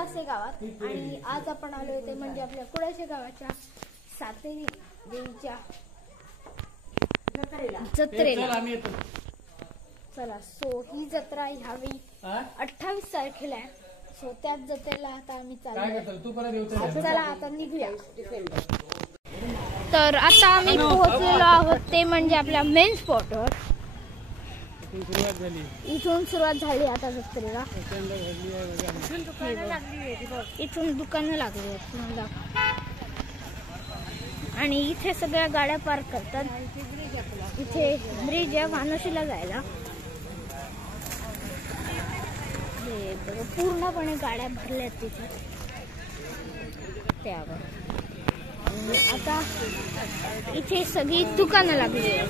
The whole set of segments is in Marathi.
कुडासे गावात आणि आज आपण आलो होते म्हणजे आपल्या कुडासे गावाच्या सातेरी देवीच्या जत्रेला। चला सो ही जत्रा ह्यावेळी 28 तारखेला आहे। सो त्याच जत्रेला आता आम्ही चाललो। चला आता निघूया। तर आता आम्ही पोहोचलेलो आहोत ते म्हणजे आपल्या मेन स्पॉटवर। इथून सुरुवात झाली आता जत्रेला। इथून दुकानं लागली आहेत तुम्हाला आणि इथे सगळ्या गाड्या पार्क करतात। इथे ब्रिज आहे वानोशीला जायला। पूर्णपणे गाड्या भरल्यात तिथे त्यावर। आता इथे सगळी दुकानं लागली आहेत।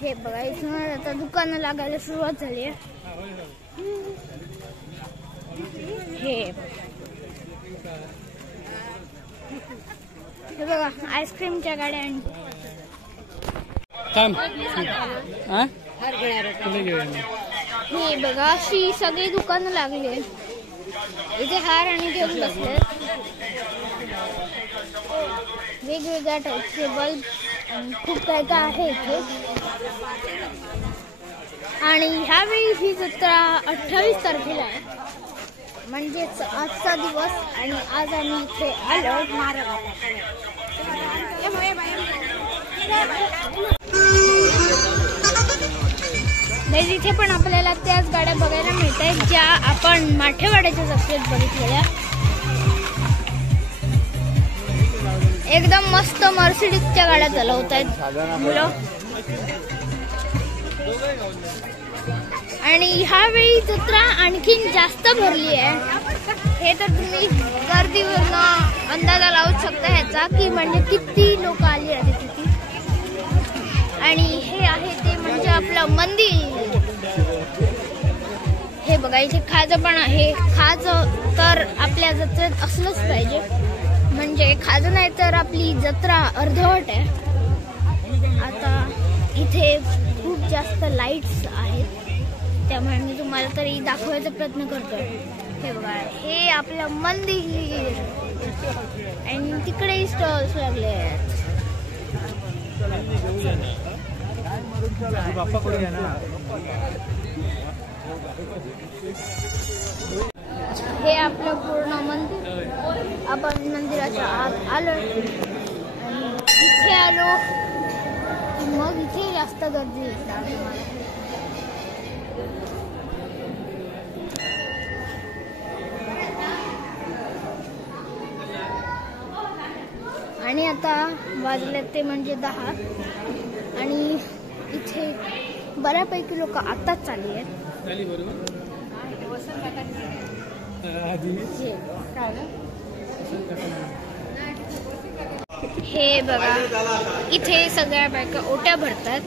हे बघा इथून आता दुकानं लागायला सुरुवात झाली आहे। हे बघा आईस्क्रीमच्या गाड्या हे बघा अशी सगळी दुकानं लागली आहेत। इथे हार आणि घेऊन बसले वेगवेगळ्या टाईपचे बल्ब आणि खूप काय काय आहे इथे। आणि ह्यावेळी ही जत्रा 28 तारखेला आहे म्हणजेच आजचा दिवस। आणि आज आम्ही इथे आलो। इथे पण आपल्याला त्याच गाड्या बघायला मिळत आहेत ज्या आपण माठेवाड्याच्या जत्रेत बघितलेल्या। एकदम मस्त मर्सिडीजच्या गाड्या चालवत आहेत मुलं। आणि ह्यावेळी जत्रा आणखीन जास्त भरली आहे। हे तर तुम्ही गर्दीवरनं अंदाजा लावू शकता ह्याचा की म्हणजे किती लोक आली आहेत तिथे। आणि हे आहे ते म्हणजे आपलं मंदिर। हे बघा इथे खाज पण आहे। खाज तर आपल्या जत्रेत असलंच पाहिजे म्हणजे खाज नाही तर आपली जत्रा अर्धवट आहे। आता इथे खूप जास्त लाईट्स आहेत त्यामुळे मी तुम्हाला तरी दाखवायचा प्रयत्न करतोय। हे बघा हे आपलं मंदिर आणि तिकडे स्टॉल्स लागले आहेत। हे आपलं पूर्ण मंदिर। आपण मंदिराच्या आत आलो आणि इथे आलो मग इथे जास्त गर्दी दिसणार तुम्हाला। आणि आता वाजले ते म्हणजे 10 आणि इथे बऱ्यापैकी लोक आताच चालली आहेत। हे बघा इथे सगळ्या बायका ओट्या भरतात।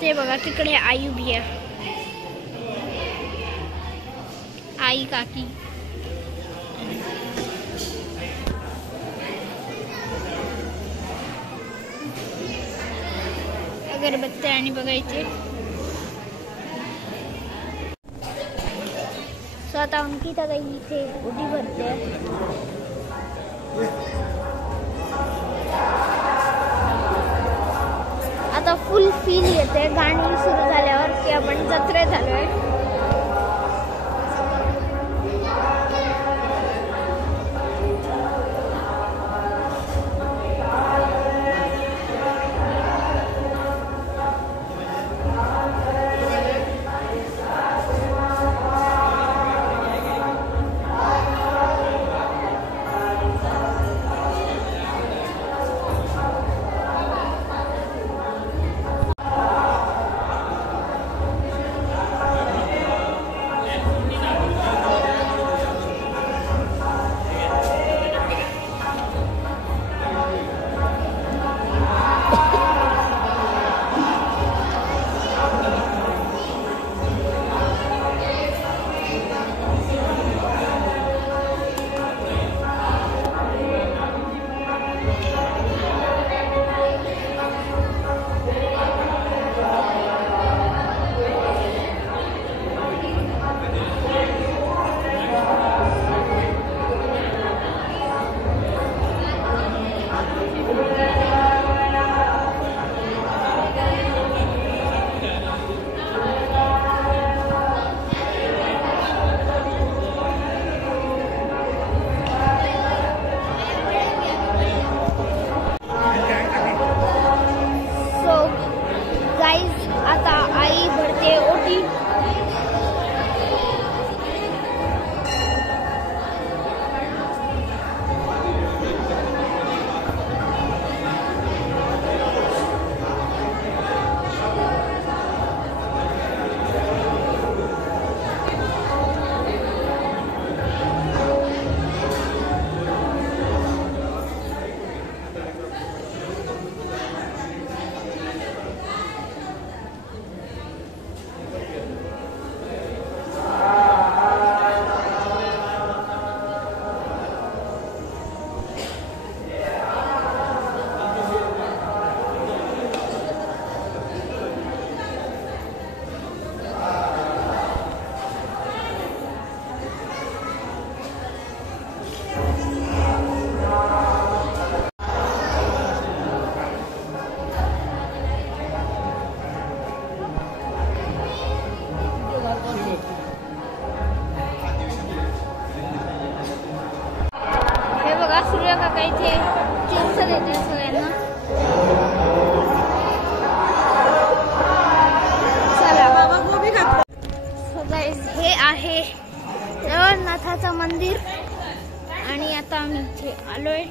ते बघा तिकडे आई उभी आहे। आई काकी अगरबत्त्या आणि बघायचे। सो आता अंकिता ताई इथे ओटी भरते। आता फुल फील येते गाणी सुरू झाल्यावर की आपण जत्रेत आलोय। सूर्य काका इथे चिप्स देतात सगळ्यांना. चला हे आहे जगन्नाथाचं मंदिर आणि आता आम्ही इथे आलोय.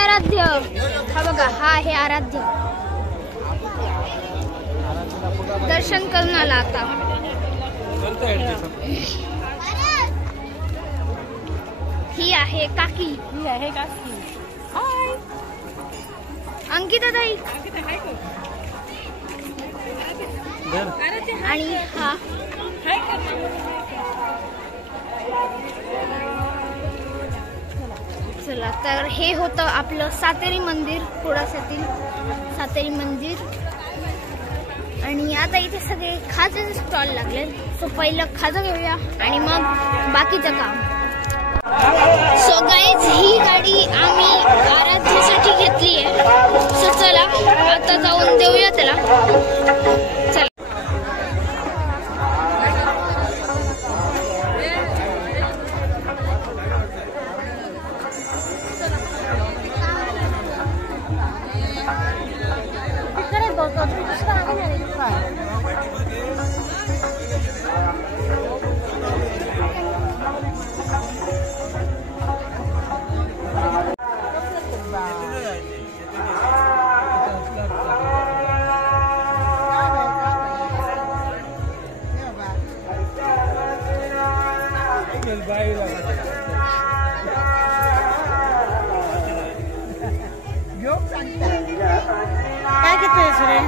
आराध्य हा बघा, हा आहे आराध्य. दर्शन करून आला आता. ही आहे काकी. अंकिता ताई आणि हा चला. तर हे होतं आपलं सातेरी मंदिर, कुडासातील सातेरी मंदिर. आणि आता इथे सगळे खाजाचे स्टॉल लागले. सो पहिलं खाजा घेऊया आणि मग बाकीचं काम. सो गाईज ही गाडी आम्ही आराध्यासाठी घेतली आहे. सो चला आता जाऊन देऊया त्याला. चला काय घेतोय सुरे?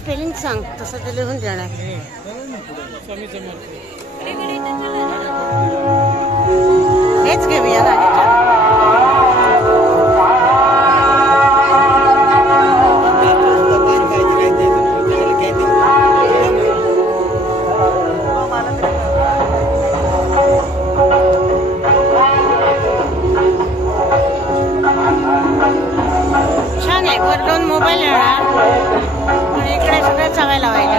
स्पेलिंग सांग, तसं ते लिहून देणार. हेच घेऊया ना. छान आहे. वर दोन मोबाईल येणार. इकडे सगळं चावायला लावायला.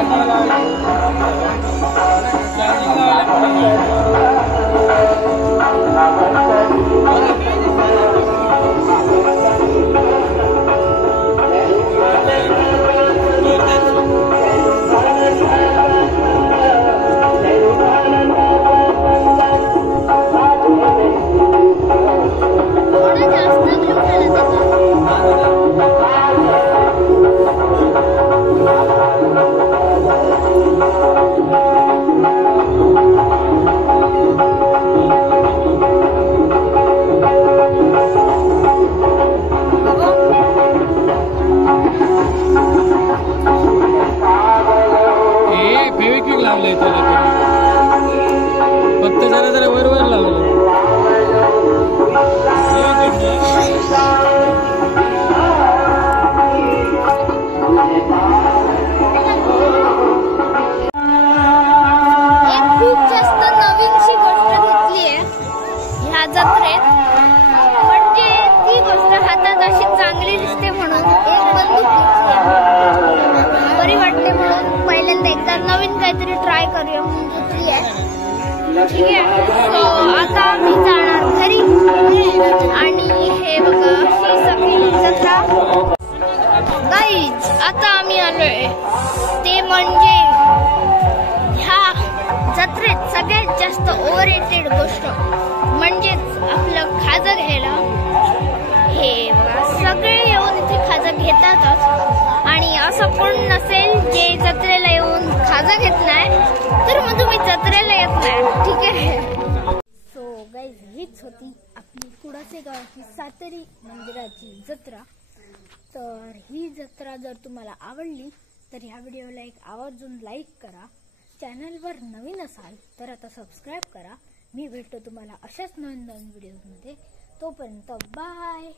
ठीक आहे. सो आता आम्ही जाणार घरी आणि हे बघा ही सगळी जत्रा. गाईज आता आम्ही आलोय ते म्हणजे ह्या जत्रेत सगळ्यात जास्त ओव्हररेटेड गोष्ट म्हणजेच आपलं खाजं घ्यायला. हे बघा सगळे येऊन इथे खाजं घेतातच आणि असं कोण नसेल जे जत्रेला येऊन खाजं घेत नाही तर मग तुम्ही जत्रेला येत नाही. ठीक आहे. सो गाईज हीच होती आपली कुडाचे गावाची सातेरी मंदिराची जत्रा. तर ही जत्रा जर तुम्हाला आवडली तर ह्या व्हिडिओला एक आवर्जून लाईक करा. चॅनलवर नवीन असाल तर आता सबस्क्राईब करा. मी भेटतो तुम्हाला अशाच नवीन व्हिडिओमध्ये. तोपर्यंत बाय.